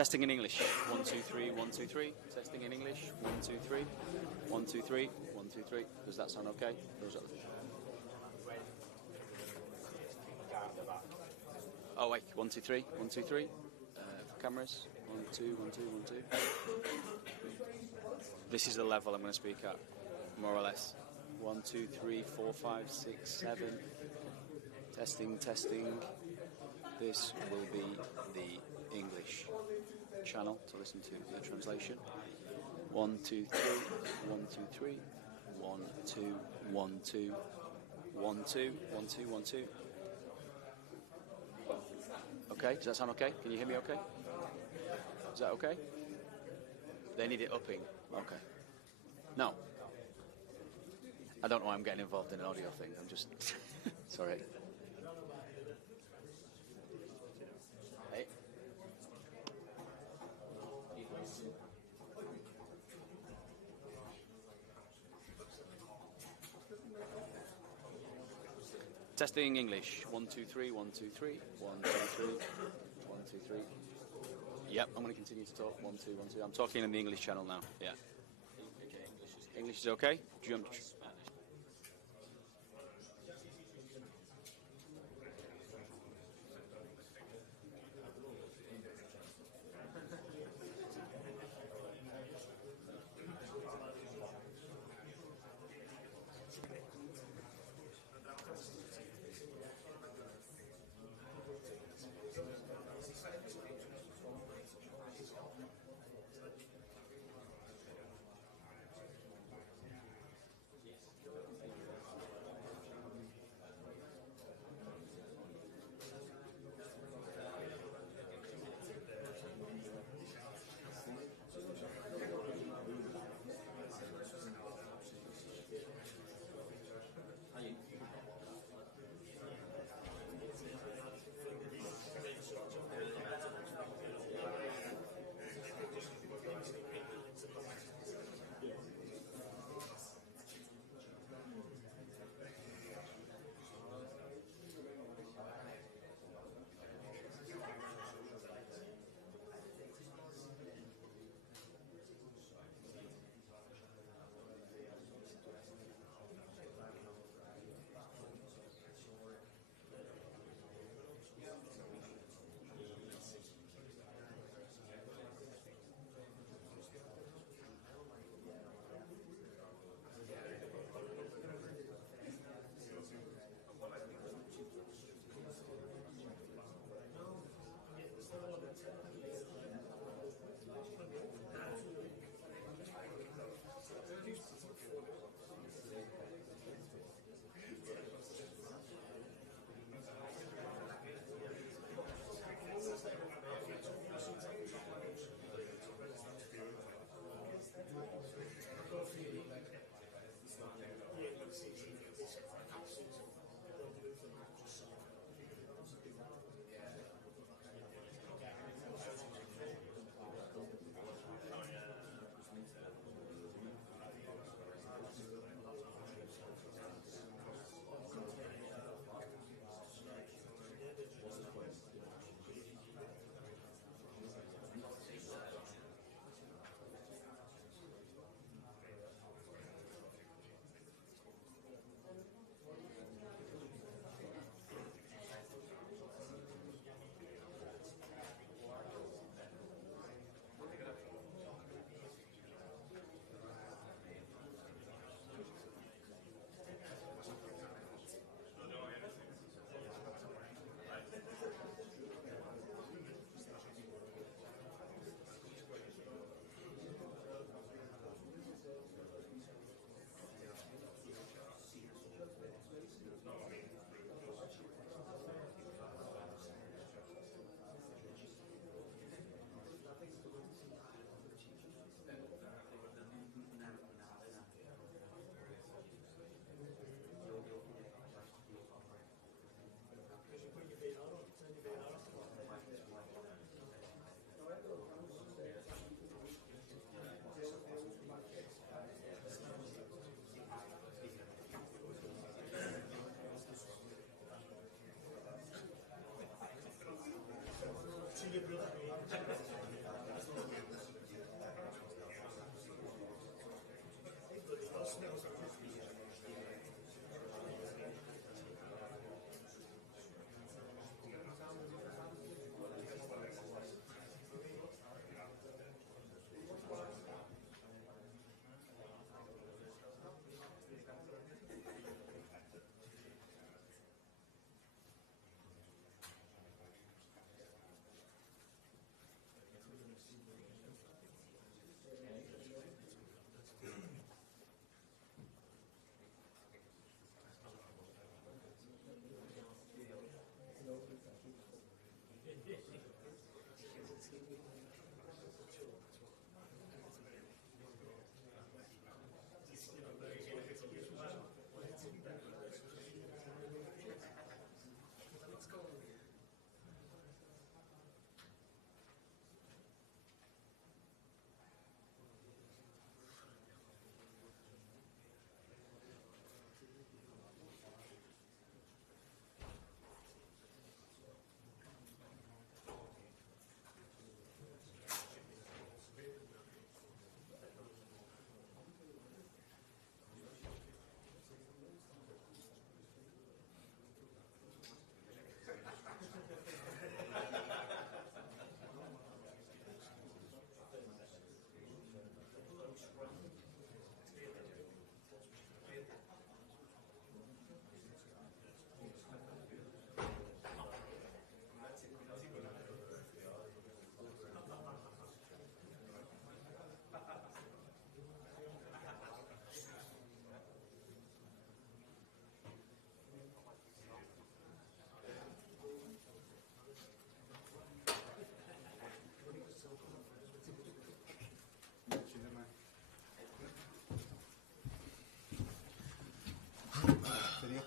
Testing in English. 1, 2, 3, 1, 2, 3. Testing in English. 1, 2, 3. 1, 2, 3. 1, 2, 3. Does that sound okay? Oh wait, 1, 2, 3. 1, 2, 3. For cameras. 1, 2, 1, 2, 1, 2. This is the level I'm going to speak at, more or less. 1, 2, 3, 4, 5, 6, 7. Testing, testing. This will be the English channel to listen to the translation. 1, 2, 3, 1, 2, 3, 1, 2, 1, 2, 1, 2, 1, 2, 1, 2. Okay, does that sound okay? Can you hear me okay? Is that okay? They need it upping. Okay. No. I don't know why I'm getting involved in an audio thing. I'm just... Sorry. Hey. Testing English. 1, 2, 3, 1, 2, 3. 1, 2, 3. 1, 2, 3. Yep, I'm going to continue to talk. 1, 2, 1, 2. I'm talking in the English channel now. Yeah. English is okay? Jump.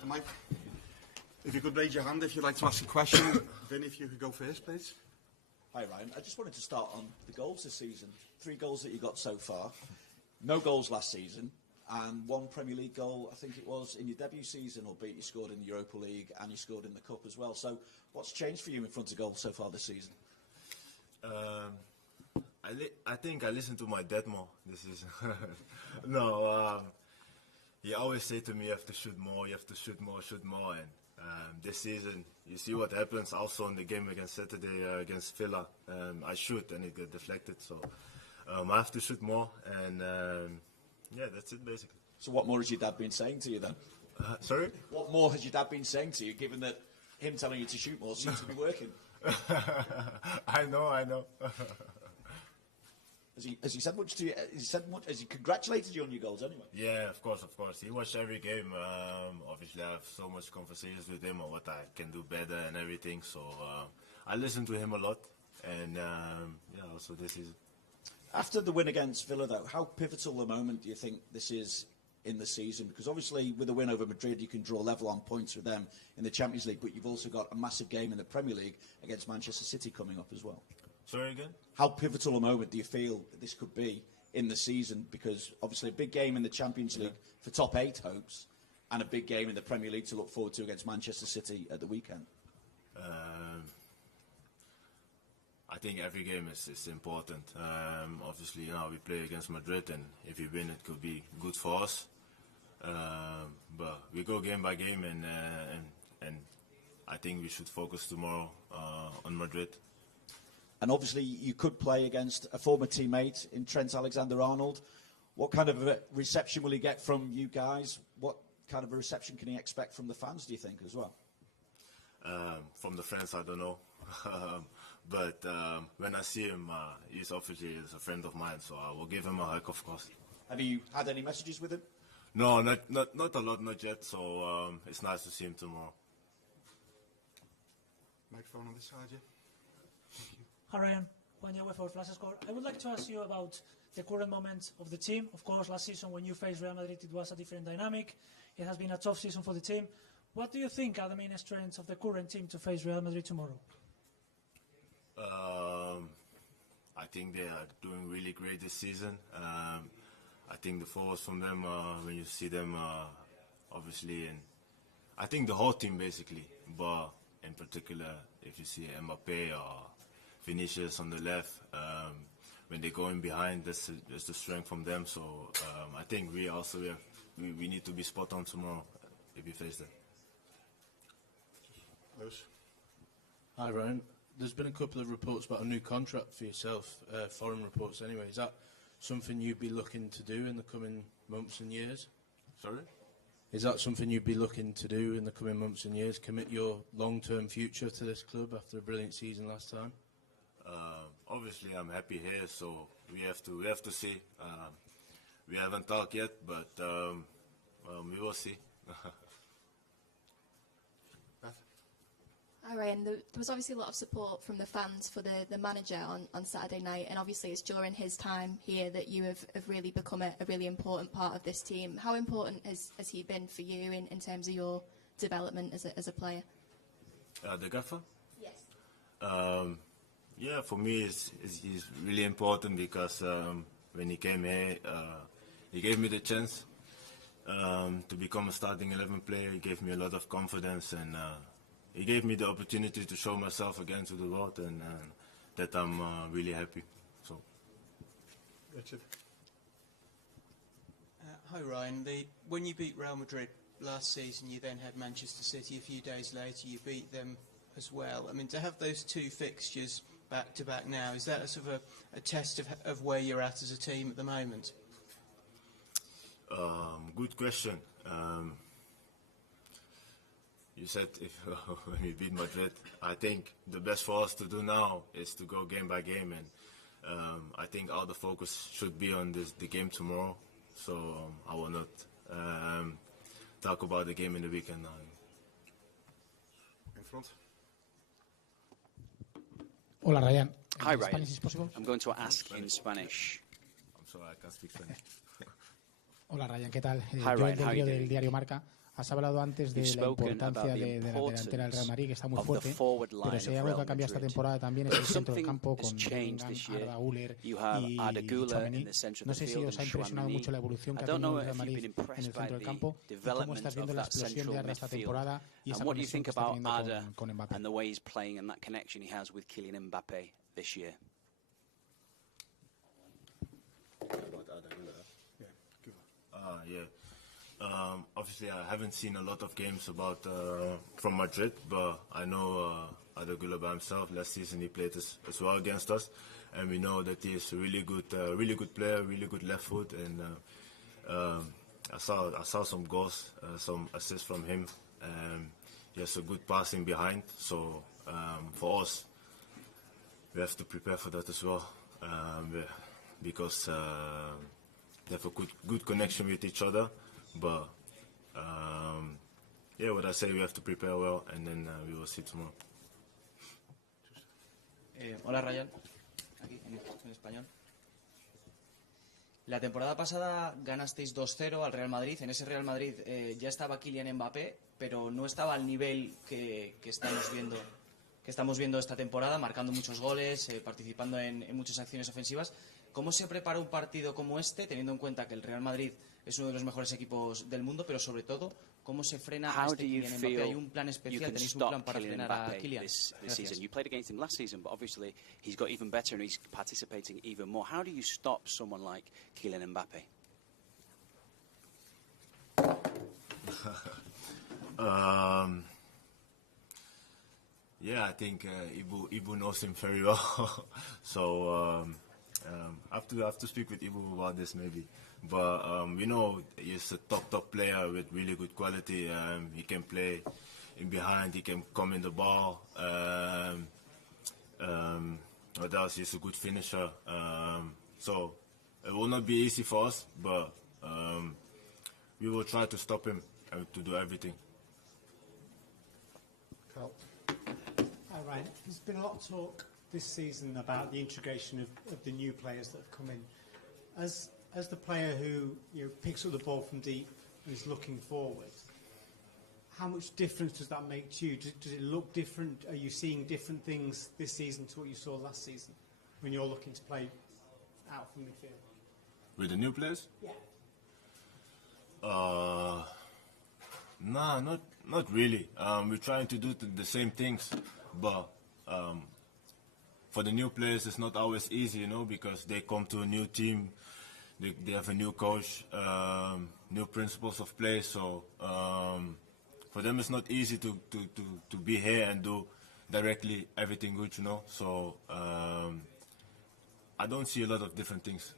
Mike, if you could raise your hand if you'd like to ask a question. Vin, if you could go first, please. Hi, Ryan. I just wanted to start on the goals this season. 3 goals that you got so far. No goals last season. And 1 Premier League goal, I think it was, in your debut season, albeit you scored in the Europa League and you scored in the Cup as well. So what's changed for you in front of goal so far this season? I think I listened to my dad more this season. No, he always say to me, you have to shoot more, you have to shoot more. And this season, you see what happens also in the game against Saturday against Villa. I shoot and it got deflected, so I have to shoot more. And yeah, that's it basically. So what more has your dad been saying to you then? Sorry? What more has your dad been saying to you, given that him telling you to shoot more seems to be working? I know. Has he said much to you? Has he congratulated you on your goals anyway? Yeah, of course. He watched every game. Obviously, I have so much conversations with him on what I can do better and everything. So I listen to him a lot. And yeah, also this season. After the win against Villa, though, how pivotal a moment do you think this is in the season? Because obviously, with a win over Madrid, you can draw level on points with them in the Champions League, but you've also got a massive game in the Premier League against Manchester City coming up as well. Sorry again? How pivotal a moment do you feel this could be in the season? Because obviously a big game in the Champions League for top 8 hopes, and a big game in the Premier League to look forward to against Manchester City at the weekend. I think every game is important. Obviously, we play against Madrid, and if we win, it could be good for us. But we go game by game, and I think we should focus tomorrow on Madrid. And obviously, you could play against a former teammate in Trent Alexander-Arnold. What kind of a reception will he get from you guys? What kind of a reception can he expect from the fans, do you think, as well? From the fans, I don't know. But when I see him, he's obviously a friend of mine, so I will give him a hug, of course. Have you had any messages with him? No, not a lot, not yet. So it's nice to see him tomorrow. Microphone on this side, yeah. Thank you. Hi Ryan, Juan Yagüe for Flash Score. I would like to ask you about the current moment of the team. Of course, last season when you faced Real Madrid, it was a different dynamic. It has been a tough season for the team. What do you think are the main strengths of the current team to face Real Madrid tomorrow? I think they are doing really great this season. I think the forwards from them, when you see them, obviously, and I think the whole team basically, but in particular, if you see Mbappe or Vinicius on the left, when they go in behind, that's the strength from them. So I think we need to be spot on tomorrow if we face them. Lewis. Hi Ryan. There's been a couple of reports about a new contract for yourself, foreign reports anyway. Is that something you'd be looking to do in the coming months and years? Sorry? Is that something you'd be looking to do in the coming months and years? Commit your long-term future to this club after a brilliant season last time? Obviously, I'm happy here, so we have to see. We haven't talked yet, but we will see. Beth. Hi Ryan, there was obviously a lot of support from the fans for the manager on Saturday night, and obviously it's during his time here that you have really become a really important part of this team. How important has he been for you in terms of your development as a player? The gaffer? Yes. Yeah, for me he's really important because when he came here, he gave me the chance to become a starting 11 player. He gave me a lot of confidence, and he gave me the opportunity to show myself again to the world, and that I'm really happy. So. Richard. Hi Ryan, when you beat Real Madrid last season, you then had Manchester City a few days later, you beat them as well. I mean, to have those two fixtures back to back now, is that a sort of a test of where you're at as a team at the moment? Good question. You said when we beat Madrid, I think the best for us to do now is to go game by game, and I think all the focus should be on the game tomorrow. So I will not talk about the game in the weekend now. In front. Hola Ryan. Hi Ryan. Spanish is possible? I'm going to ask in Spanish. I'm sorry, I can't speak Spanish. Hola Ryan, ¿qué tal? Hi, Yo Ryan, how are you del doing? diario Marca. Has hablado antes de You've la spoken importancia about the de la delantera del Real Madrid, que está muy of the fuerte, forward line pero si hay of algo que Real ha cambiado esta Madrid. temporada también es el centro del Something campo has con changed Bellingham, this year. Arda Güler You have y Arda Güler Tchouaméni. in the centre No of the sé si field os ha and impresionado Tchouaméni. mucho la evolución que I ha don't tenido know el if Real you've been Madrid en el impressed by centro del the campo y cómo development estás of viendo la that explosión central de Arda esta midfield. temporada y esa And what do you conexión think que está about teniendo Arda con Mbappé. and the way he's playing and that connection he has with Kylian Mbappé this year? About Arda Güler? Yeah. Obviously, I haven't seen a lot of games from Madrid, but I know Arda Güler by himself. Last season he played as well against us, and we know that he is a really good player, really good left foot, and I saw some goals, some assists from him. He has a good passing behind, so for us, we have to prepare for that as well, because they have a good connection with each other. But yeah, what I say, we have to prepare well, and then we will see tomorrow. Hola Ryan, aquí en español. La temporada pasada ganasteis 2-0 al Real Madrid. En ese Real Madrid ya estaba Kylian Mbappé, pero no estaba al nivel que estamos viendo esta temporada, marcando muchos goles, participando en muchas acciones ofensivas. ¿Cómo se prepara un partido como este, teniendo en cuenta que el Real Madrid es uno de los mejores equipos del mundo, pero sobre todo, cómo se frena a este Kylian Mbappé? ¿Hay un plan especial? ¿Tenéis un plan para frenar a Kylian? This season? You played against him last season, but obviously he's got even better and he's participating even more. How do you stop someone like Kylian Mbappé? Yeah, I think Ibu knows him very well. So I have to speak with Ibu about this maybe. But we know he's a top player with really good quality. He can play in behind. He can come in the ball. What else? He's a good finisher. So it will not be easy for us, but we will try to stop him and to do everything. Carl. Hi Ryan, there's been a lot of talk this season about the integration of the new players that have come in. As the player who picks up the ball from deep and is looking forward, how much difference does that make to you? Does it look different? Are you seeing different things this season to what you saw last season when you're looking to play out from midfield? With the new players? Yeah. Nah, not really. We're trying to do the same things, but for the new players, it's not always easy, because they come to a new team, they have a new coach, new principles of play. So for them, it's not easy to be here and do directly everything good, So I don't see a lot of different things.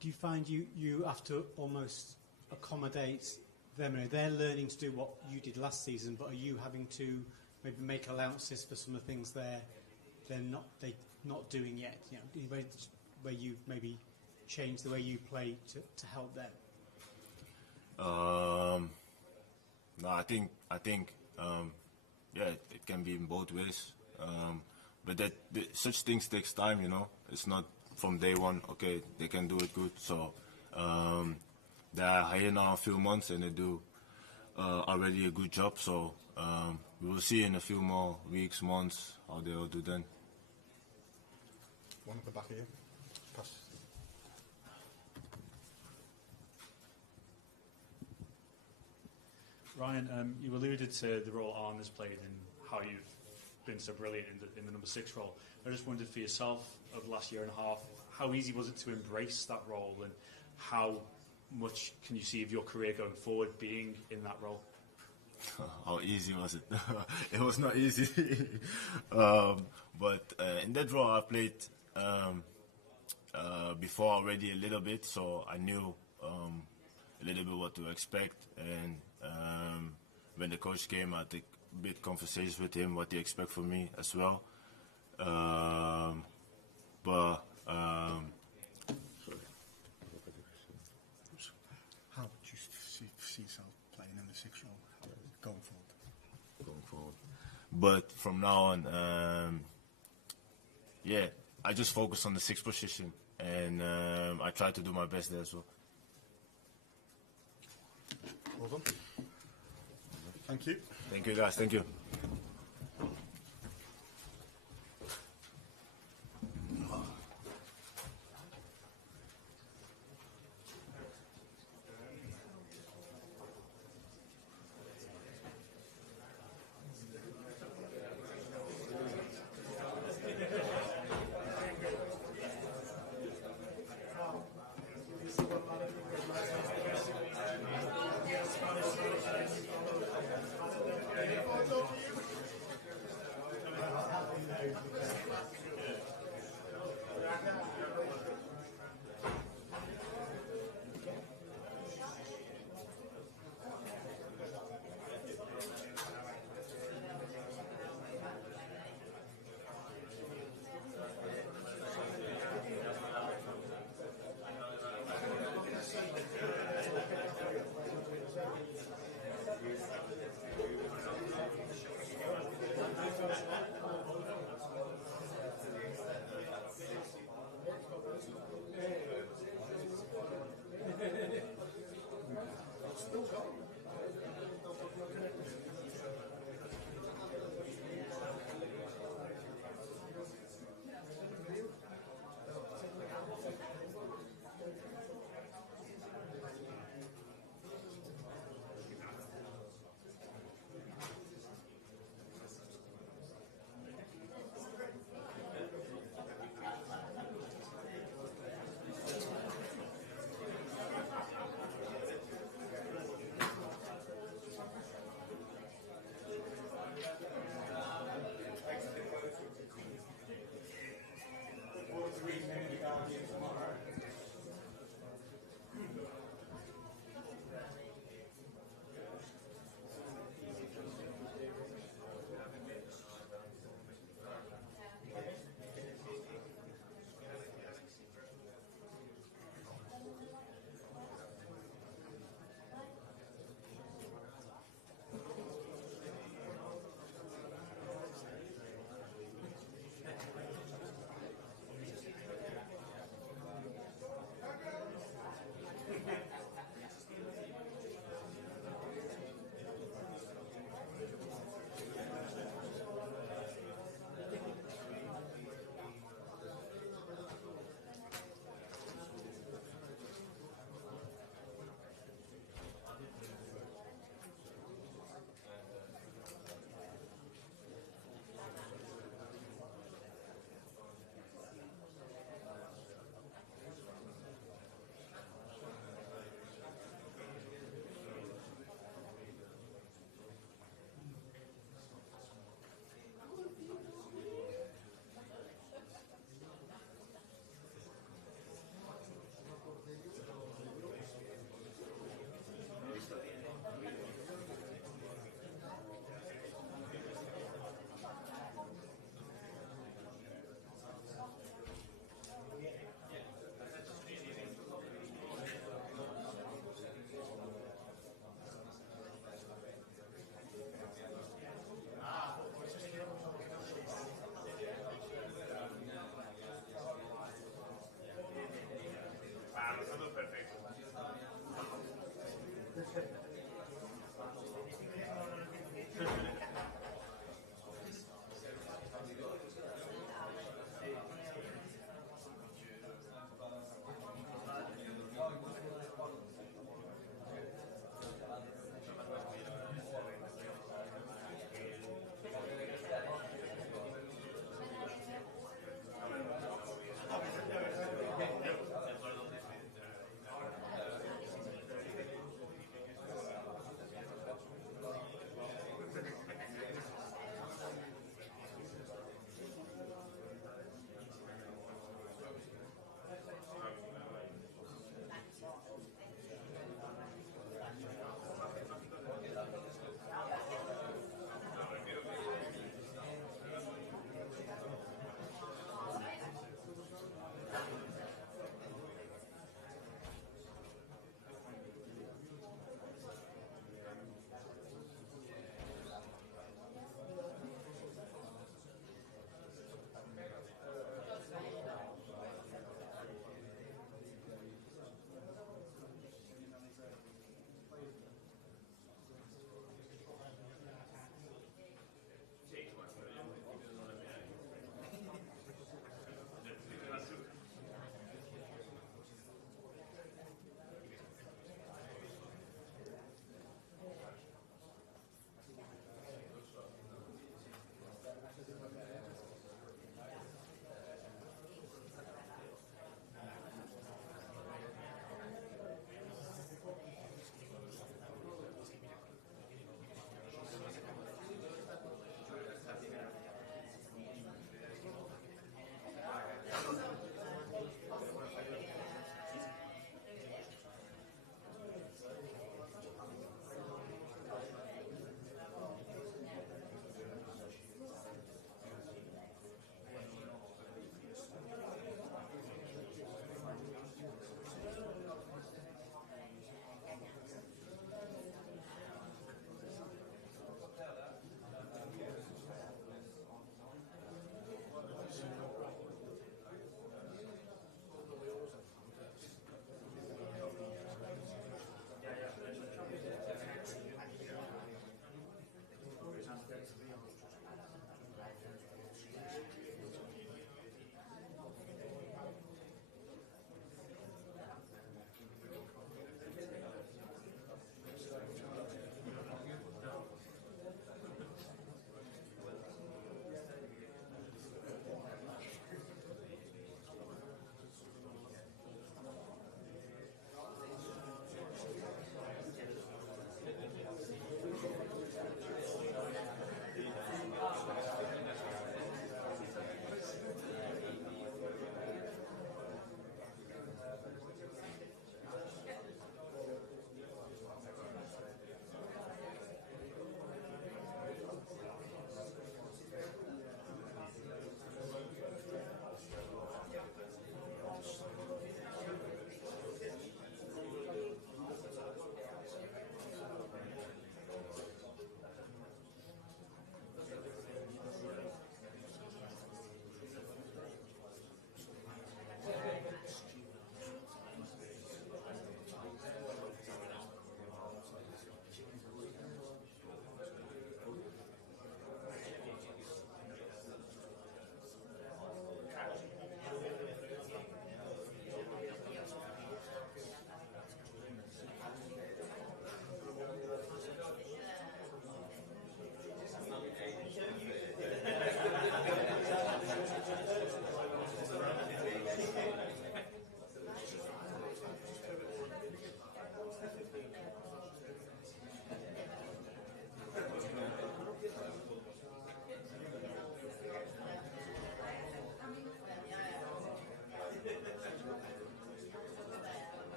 Do you find you have to almost accommodate them? They're learning to do what you did last season, but are you having to maybe make allowances for some of the things they're not doing yet? Where you maybe change the way you play to help them. No, I think yeah, it can be in both ways. But such things takes time, you know. It's not from day one. Okay, they can do it good. So they're here now a few months and they do already a good job. So we will see in a few more weeks, months how they will do then. One at the back here. Pass. Ryan, you alluded to the role Arne has played and how you've been so brilliant in the number 6 role. I just wondered for yourself, over the last year and a half, how easy was it to embrace that role, and how much can you see of your career going forward being in that role? How easy was it? It was not easy. But in that role I played before already a little bit, so I knew a little bit what to expect. And when the coach came, I had a bit conversations with him, what he expects from me as well. How would you see yourself playing in the 6 role going forward? Going forward. But from now on, yeah, I just focus on the 6th position, and I try to do my best there as well. Well done. Thank you. Thank you, guys. Thank you.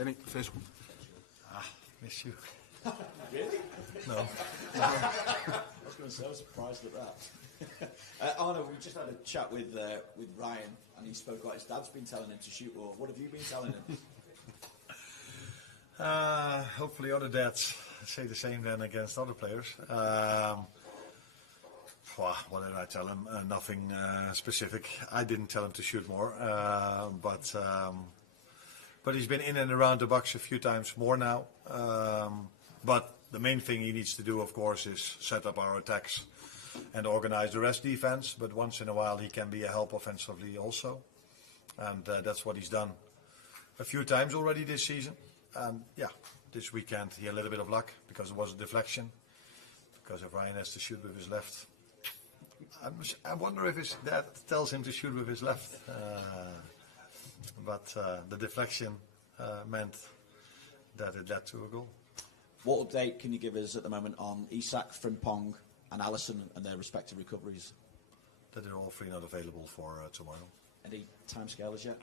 Benny, first one. Miss you. Really? No. I was going to say, I was surprised at that. Arne, we just had a chat with Ryan, and he spoke about his dad's been telling him to shoot more. What have you been telling him? Hopefully other dads say the same then against other players. What did I tell him? Nothing specific. I didn't tell him to shoot more, but he's been in and around the box a few times more now. But the main thing he needs to do, of course, is set up our attacks and organize the rest defense. But once in a while, he can be a help offensively also, and that's what he's done a few times already this season. And yeah, this weekend he had a little bit of luck because it was a deflection. Because if Ryan has to shoot with his left, I wonder if his dad tells him to shoot with his left. But the deflection meant that it led to a goal. What update can you give us at the moment on Isak, Frimpong and Alisson and their respective recoveries? That they're all three not available for tomorrow. Any timescale as yet?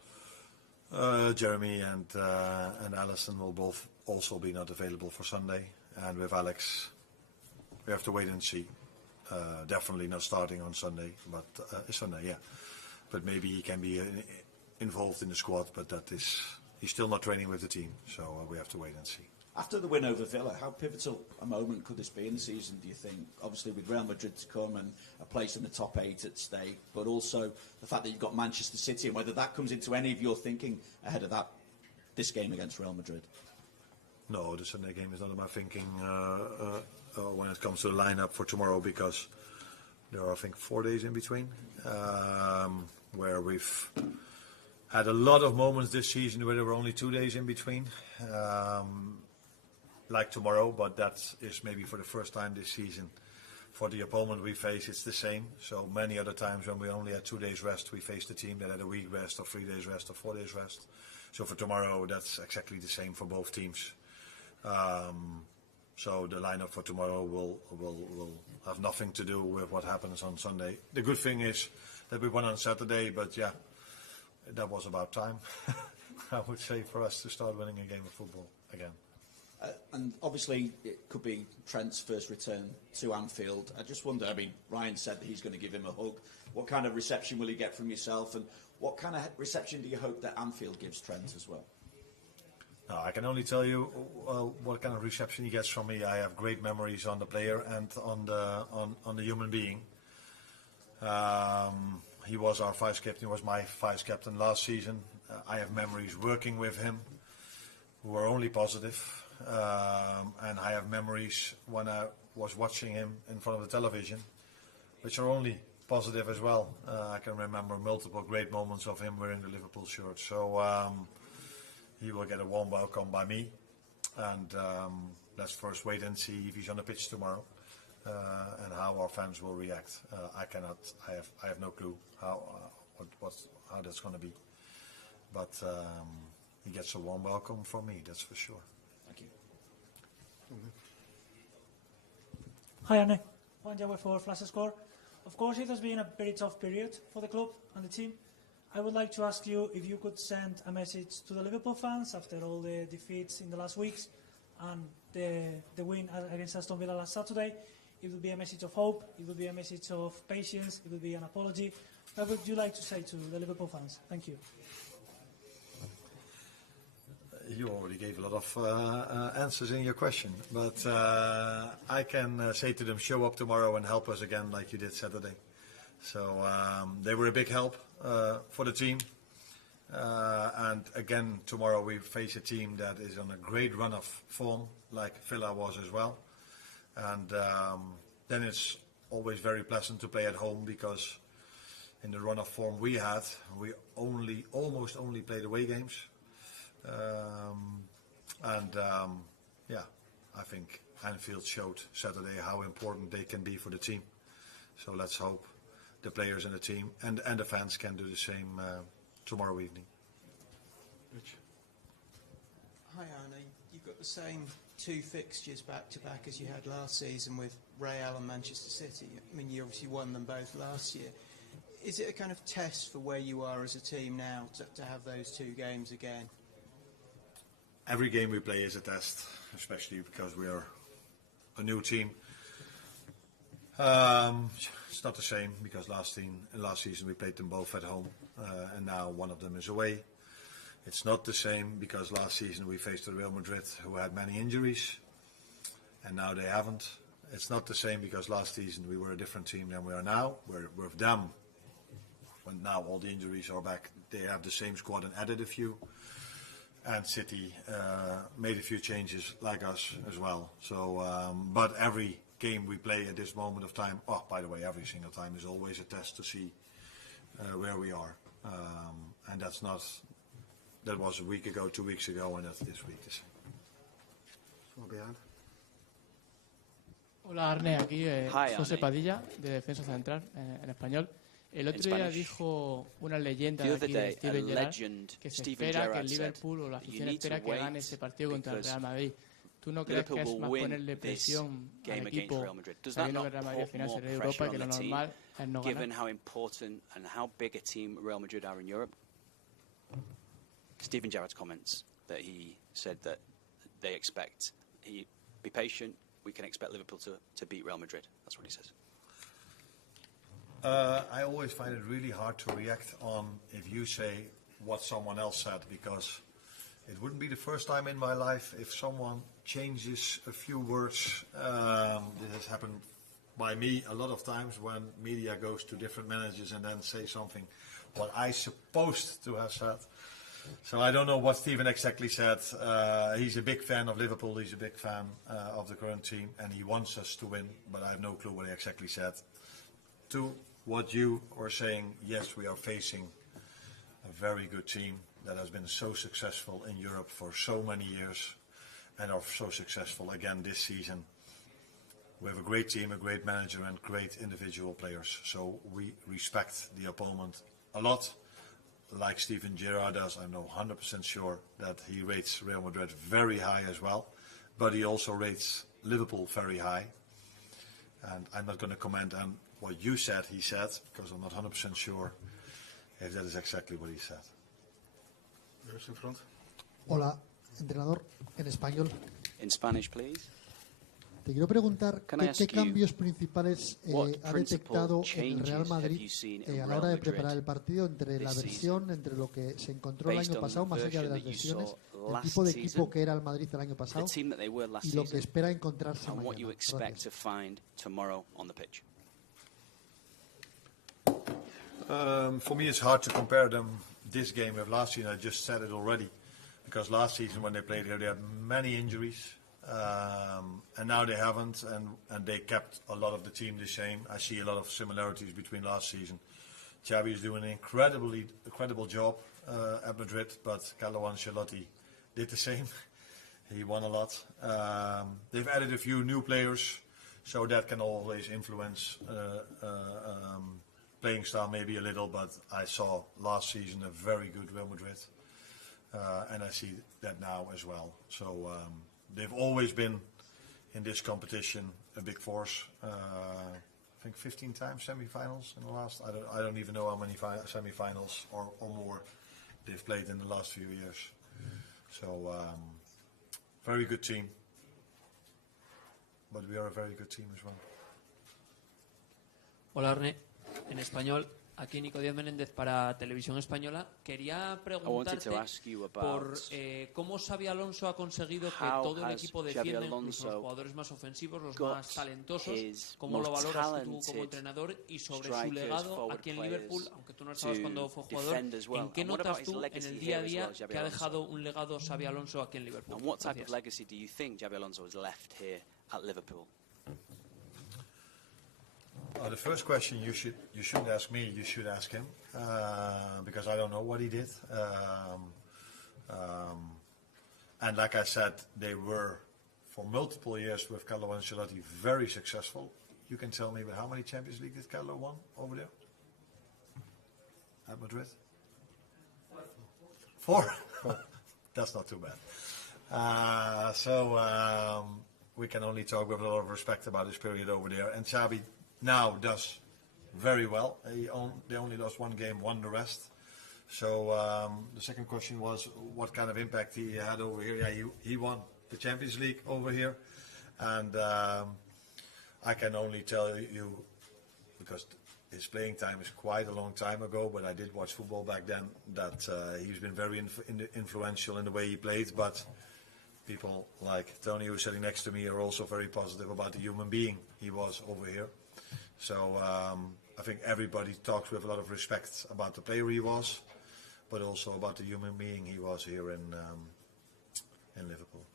Jeremy and Alisson will both also be not available for Sunday. And with Alex, we have to wait and see. Definitely not starting on Sunday, but Sunday, yeah. But maybe he can be involved in the squad, but he's still not training with the team, so we have to wait and see. After the win over Villa, how pivotal a moment could this be in the season, do you think? Obviously with Real Madrid to come and a place in the top 8 at stake, but also the fact that you've got Manchester City, and whether that comes into any of your thinking ahead of this game against Real Madrid. No, the Sunday game is not in my thinking when it comes to the lineup for tomorrow, because there are, I think, 4 days in between, where we've had a lot of moments this season where there were only 2 days in between, like tomorrow, but that is maybe for the first time this season. For the opponent we face, it's the same. So many other times when we only had 2 days rest, we faced a team that had a week rest or 3 days rest or 4 days rest. So for tomorrow, that's exactly the same for both teams. So the lineup for tomorrow will have nothing to do with what happens on Sunday. The good thing is that we won on Saturday, but yeah, that was about time, I would say, for us to start winning a game of football again. And obviously it could be Trent's first return to Anfield. I just wonder, I mean, Ryan said that he's going to give him a hug. What kind of reception will he get from yourself, and what kind of reception do you hope that Anfield gives Trent as well? No, I can only tell you what kind of reception he gets from me. I have great memories on the player and on the human being. He was our vice captain. He was my vice captain last season. I have memories working with him who were only positive. And I have memories when I was watching him in front of the television, which are only positive as well. I can remember multiple great moments of him wearing the Liverpool shirt. So he will get a warm welcome by me. And let's first wait and see if he's on the pitch tomorrow and how our fans will react. I have no clue how that's going to be. But he gets a warm welcome from me, that's for sure. Thank you. Hi Arne, Juan Yahweh for Flash Score. Of course it has been a very tough period for the club and the team. I would like to ask you if you could send a message to the Liverpool fans after all the defeats in the last weeks and the win against Aston Villa last Saturday. It would be a message of hope, it would be a message of patience, it would be an apology. What would you like to say to the Liverpool fans? Thank you. You already gave a lot of answers in your question, but I can say to them, show up tomorrow and help us again like you did Saturday. So they were a big help for the team. And again, tomorrow we face a team that is on a great run of form, like Villa was as well. And then it's always very pleasant to play at home, because in the run of form we had, we almost only played away games. Yeah, I think Anfield showed Saturday how important they can be for the team. So let's hope the players and the team and the fans can do the same tomorrow evening. Rich. Hi Arne, you've got the same 2 fixtures back to back as you had last season with Real and Manchester City. I mean, you obviously won them both last year. Is it a kind of test for where you are as a team now to have those 2 games again? Every game we play is a test, especially because we are a new team. It's not the same, because last season we played them both at home, and now one of them is away. It's not the same because last season we faced Real Madrid, who had many injuries, and now they haven't. It's not the same because last season we were a different team than we are now. We're with them. When now all the injuries are back, they have the same squad and added a few. And City made a few changes like us as well. So, but every game we play at this moment of time, oh, by the way, every single time is always a test to see where we are. And that was a week ago, 2 weeks ago, and that's this week the same. Hola Arne, aquí Hi, José Arne. Padilla, de Defensa Central, en español. El otro día dijo una leyenda The de other aquí de day, Steven a Gerrard, legend, que se Steven espera que Gerrard el said Liverpool o la that you afición need to espera que wait gane ese partido contra el because Real Madrid. ¿Tú no crees que Liverpool es will más win ponerle this presión game al against equipo, Real Madrid? Does that sabiendo que not el Real Madrid al put final more será pressure Europa y que on lo the team, normal es no given ganar? how important and how big a team Real Madrid are in Europe? Steven Gerrard's comments that he said that they expect, be patient, we can expect Liverpool to beat Real Madrid. That's what he says. I always find it really hard to react on if you say what someone else said, because it wouldn't be the first time in my life if someone changes a few words. This has happened by me a lot of times when media goes to different managers and then say something what I supposed to have said. So I don't know what Steven exactly said. He's a big fan of Liverpool, he's a big fan of the current team, and he wants us to win, but I have no clue what he exactly said. To what you are saying, yes, we are facing a very good team that has been so successful in Europe for so many years and are so successful again this season. We have a great team, a great manager and great individual players. So we respect the opponent a lot, like Steven Gerrard does. I'm not 100% sure that he rates Real Madrid very high as well, but he also rates Liverpool very high. And I'm not going to comment on what you said he said, because I'm not 100% sure if that is exactly what he said. There's in front. Hola, entrenador, en español. In Spanish, please. Te quiero preguntar Can I ask qué you, cambios principales what ha principal detectado en el changes Real have Madrid you seen in a la Real hora de Madrid preparar el partido, entre la this versión, entre lo que se encontró el based año on the pasado, más allá de version las that you saw lesiones, el last tipo de season, equipo que era el Madrid el año pasado the team that they were last y lo que season, espera encontrarse and what mañana? you expect Gracias. to find tomorrow on the pitch? For me, it's hard to compare them this game with last season. I just said it already, because last season when they played here, they had many injuries, and now they haven't, and they kept a lot of the team the same. I see a lot of similarities between last season. Xavi is doing an incredible job at Madrid, but Carlo Ancelotti did the same. He won a lot. They've added a few new players, so that can always influence playing style maybe a little, but I saw last season a very good Real Madrid, and I see that now as well. So they've always been in this competition a big force. I think 15 times semi-finals in the last. I don't even know how many semi-finals or more they've played in the last few years. So very good team, but we are a very good team as well. Hola Arne, en español. Aquí Nico Díaz Menéndez para Televisión Española. Quería preguntarte por cómo Xabi Alonso ha conseguido que todo el equipo defienda, incluso los jugadores más ofensivos, los más talentosos. ¿Cómo lo valoras tú como entrenador y sobre su legado aquí en Liverpool, aunque tú no estabas cuando fue jugador? ¿En qué notas tú en el día a día que ha dejado un legado Xabi Alonso aquí en Liverpool? The first question you shouldn't ask me, you should ask him, because I don't know what he did. And like I said, they were for multiple years with Carlo Ancelotti very successful. You can tell me, but how many Champions League did Carlo won over there at Madrid? 4. That's not too bad. So we can only talk with a lot of respect about his period over there. And Xabi now does very well. They only lost one game, won the rest. So the second question was what kind of impact he had over here. Yeah, he won the Champions League over here. And I can only tell you, because his playing time is quite a long time ago, but I did watch football back then, that he's been very influential in the way he played. But people like Tony, who's sitting next to me, are also very positive about the human being he was over here. So I think everybody talks with a lot of respect about the player he was, but also about the human being he was here in Liverpool.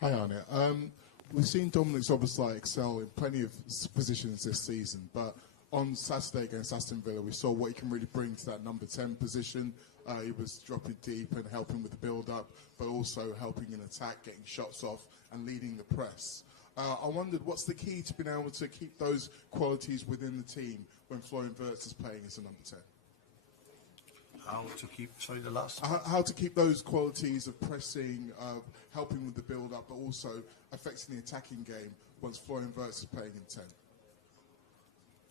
Hi Arne. We've seen Dominic Szoboszlai excel in plenty of positions this season, but on Saturday against Aston Villa we saw what he can really bring to that number 10 position. He was dropping deep and helping with the build-up, but also helping in attack, getting shots off and leading the press. I wondered, what's the key to being able to keep those qualities within the team when Florian Wirtz is playing as a number 10? How to keep, sorry, the last? How to keep those qualities of pressing, helping with the build-up, but also affecting the attacking game once Florian Wirtz is playing in 10?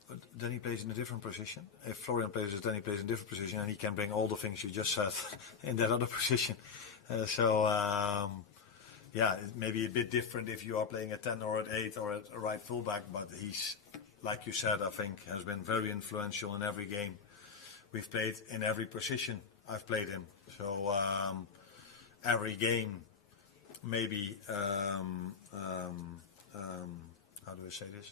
But then he plays in a different position. If Florian plays, then he plays in a different position, and he can bring all the things you just said in that other position. Yeah, it may be a bit different if you are playing at 10 or at 8 or at a right fullback, but he's, like you said, I think has been very influential in every game. We've played in every position I've played him. So every game, maybe, how do I say this?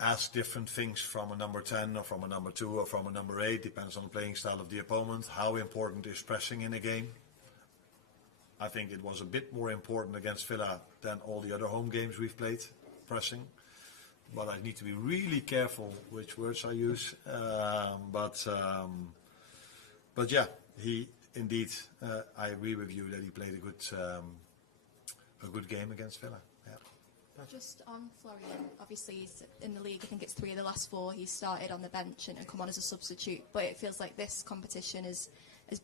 Ask different things from a number 10 or from a number 2 or from a number 8, depends on the playing style of the opponent. How important is pressing in a game? I think it was a bit more important against Villa than all the other home games we've played, pressing. But I need to be really careful which words I use. But yeah, he indeed, I agree with you that he played a good game against Villa. Yeah. Just on Florian, obviously he's in the league, I think it's 3 of the last 4 he's started on the bench and come on as a substitute, but it feels like this competition has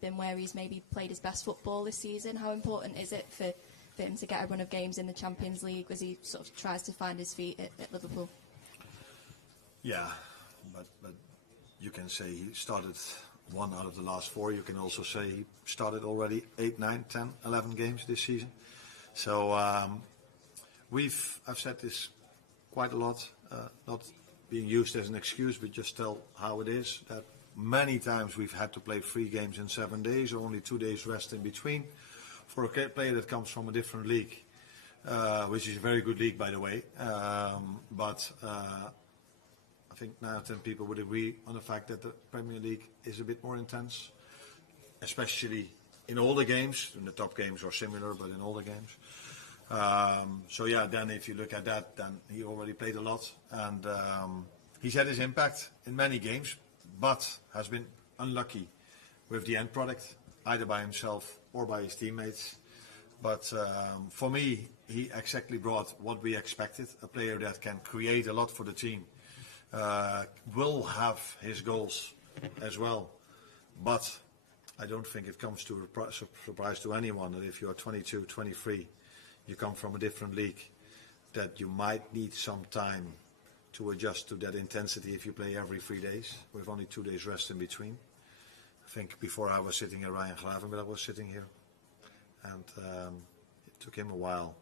been where he's maybe played his best football this season. How important is it for him to get a run of games in the Champions League as he sort of tries to find his feet at Liverpool? Yeah, but you can say he started 1 out of the last 4. You can also say he started already 8, 9, 10, 11 games this season. So I've said this quite a lot, not being used as an excuse, but just tell how it is, that many times we've had to play 3 games in 7 days, or only 2 days rest in between, for a player that comes from a different league, which is a very good league, by the way. But I think 9 out of 10 people would agree on the fact that the Premier League is a bit more intense, especially in all the games. In the top games are similar, but in all the games. So yeah, then if you look at that, then he already played a lot, and he's had his impact in many games, but has been unlucky with the end product, either by himself or by his teammates. But for me, he exactly brought what we expected, a player that can create a lot for the team, will have his goals as well. But I don't think it comes to a surprise to anyone that if you are 22, 23, you come from a different league, that you might need some time to adjust to that intensity if you play every 3 days, with only 2 days rest in between. I think before I was sitting here, Ryan Gravenberch was sitting here, and it took him a while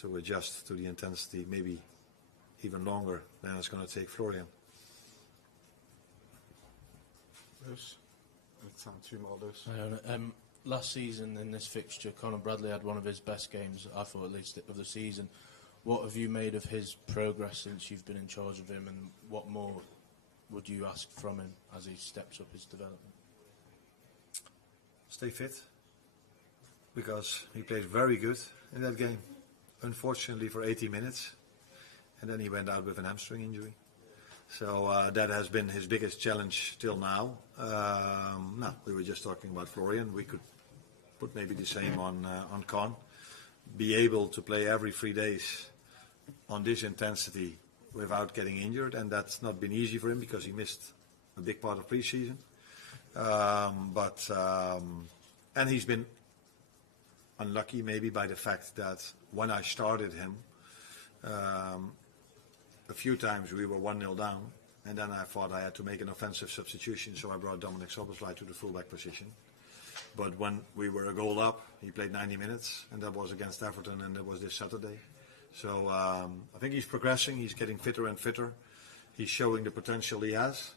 to adjust to the intensity, maybe even longer than it's going to take Florian. Lewis. Anytime two more, Lewis. Last season in this fixture, Conor Bradley had one of his best games, I thought at least, of the season. What have you made of his progress since you've been in charge of him, and what more would you ask from him as he steps up his development? Stay fit, because he played very good in that game. Unfortunately for 80 minutes, and then he went out with an hamstring injury. So that has been his biggest challenge till now. No, we were just talking about Florian. We could put maybe the same on Con. Be able to play every 3 days on this intensity without getting injured, and that's not been easy for him because he missed a big part of pre-season. And he's been unlucky maybe by the fact that when I started him, a few times we were 1-0 down, and then I thought I had to make an offensive substitution, so I brought Dominic Soboslai to the fullback position. But when we were a goal up, he played 90 minutes, and that was against Everton, and that was this Saturday. So I think he's progressing, he's getting fitter and fitter. He's showing the potential he has.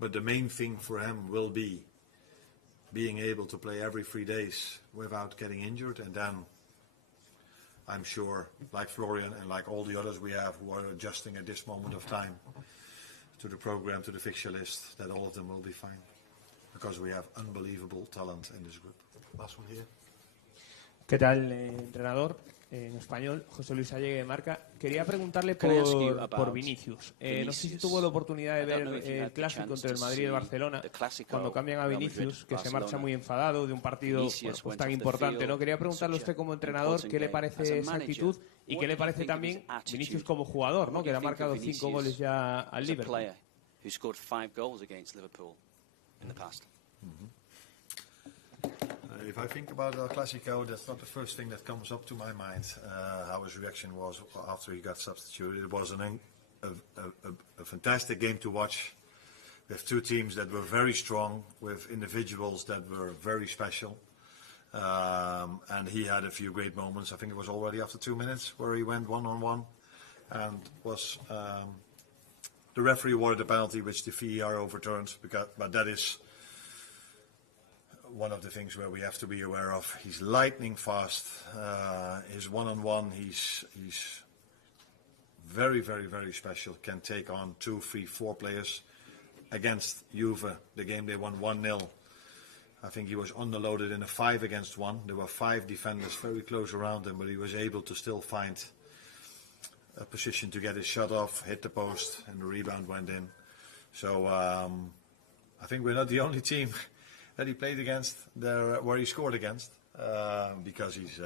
But the main thing for him will be being able to play every 3 days without getting injured, and then I'm sure, like Florian and like all the others we have who are adjusting at this moment of time to the program, to the fixture list, that all of them will be fine. Because we have unbelievable talent in this group. Last one here. ¿Qué tal, entrenador? En español, José Luis Allegue de Marca. Quería preguntarle por Vinicius. No sé si tuvo la oportunidad de ver el clásico entre el Madrid y el Barcelona, cuando cambian a Vinicius, que se marcha muy enfadado de un partido pues tan importante, ¿no? Quería preguntarle a usted como entrenador qué le parece esa actitud y qué le parece también Vinicius como jugador, ¿no? Que le ha marcado 5 goles ya al Liverpool. If I think about El Clasico, that's not the first thing that comes up to my mind, how his reaction was after he got substituted. It was a fantastic game to watch, with two teams that were very strong, with individuals that were very special. And he had a few great moments. I think it was already after 2 minutes where he went one-on-one, and was the referee awarded a penalty which the VAR overturned, but that is one of the things where we have to be aware of. He's lightning fast. His one-on-one, he's very, very, very special. Can take on 2, 3, 4 players. Against Juve, the game they won 1-0. I think he was underloaded in a 5 against 1. There were 5 defenders very close around him, but he was able to still find a position to get his shot off, hit the post, and the rebound went in. So I think we're not the only team that he played against there, where he scored against, because he's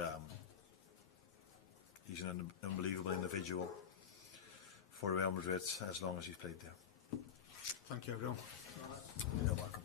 an unbelievable individual for Real Madrid as long as he's played there. Thank you, everyone. You're welcome.